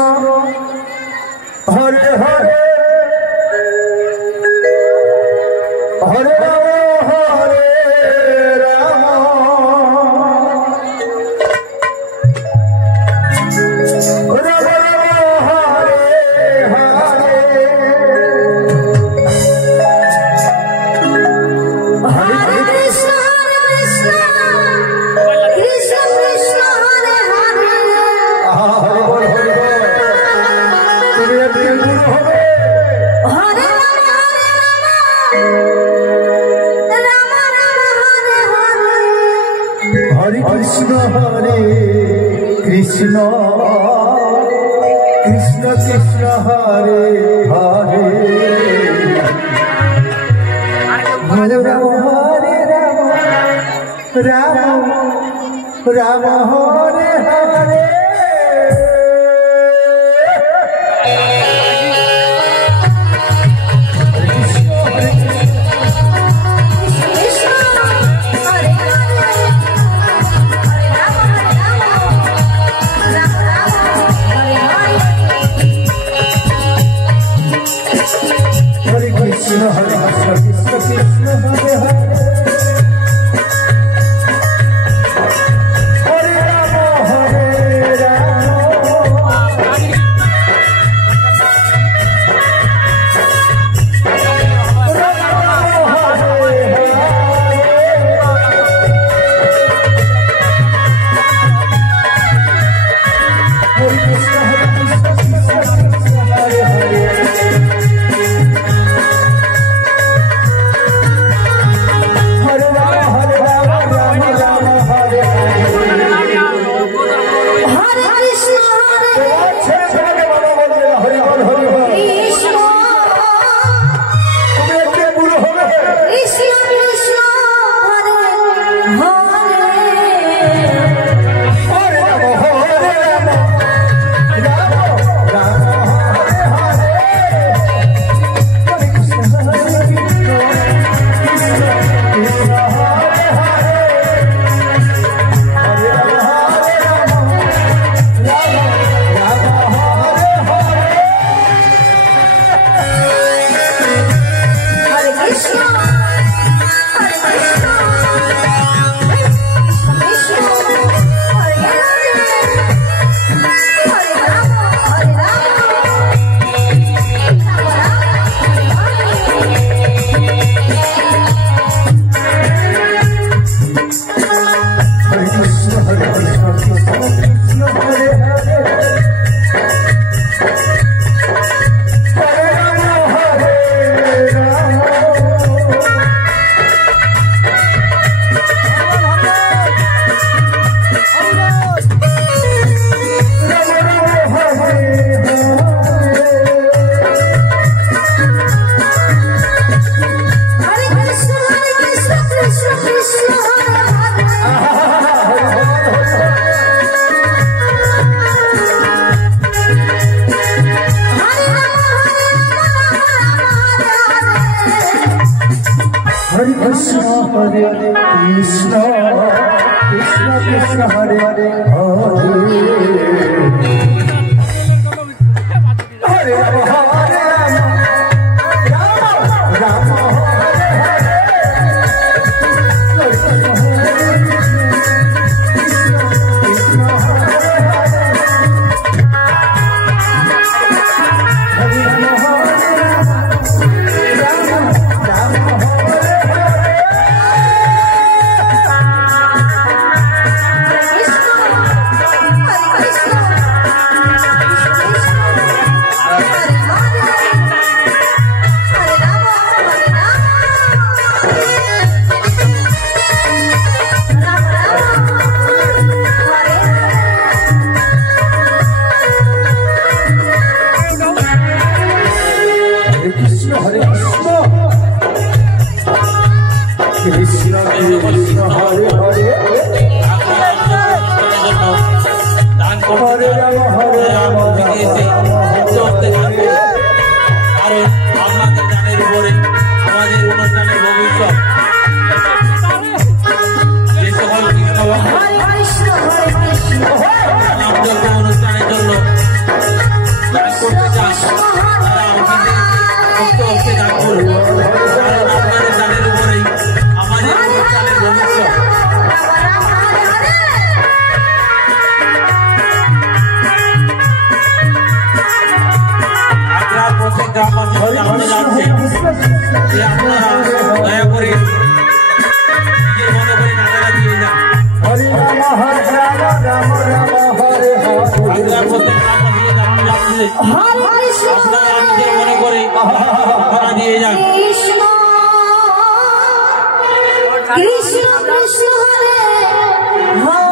हरे हरे हरे राम राम राम हरे हरे हरे कृष्ण कृष्ण कृष्ण कृष्ण हरे हरे हरे बोल तुम्हें अपने गुरु हो गए हरे राम हरे कृष्ण कृष्ण कृष्ण कृष्ण हरे हरे हरे राम राम राम हरे हरे कृष्ण हरे Krishna Krishna Hare Hare Hare Ram Hare Hare Hare Ram Hare Krishna, Hare Krishna. আসলে হরে কৃষ্ণ আপনারা নিজের মনে করে আপনারা দিয়ে যান। কৃষ্ণ কৃষ্ণ কৃষ্ণ হরে হরে